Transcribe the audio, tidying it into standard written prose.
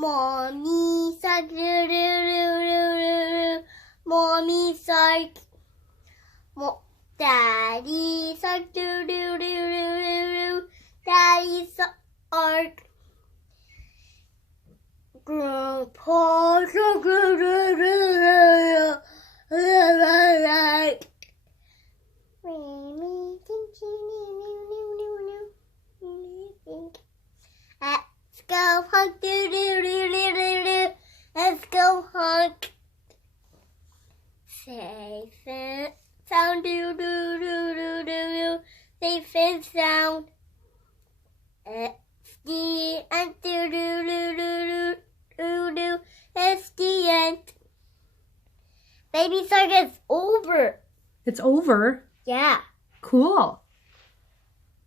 Mommy shark, do do do do do. Mommy shark. Daddy shark, do do do do do. Daddy shark. Grandpa shark, do do do do. Let's go honk, do do do do do do. Let's go honk. Safe and sound, do do do do do do. Safe and sound. It's the end, do do do do do do. It's the end. Baby Shark is over. It's over. Yeah. Cool.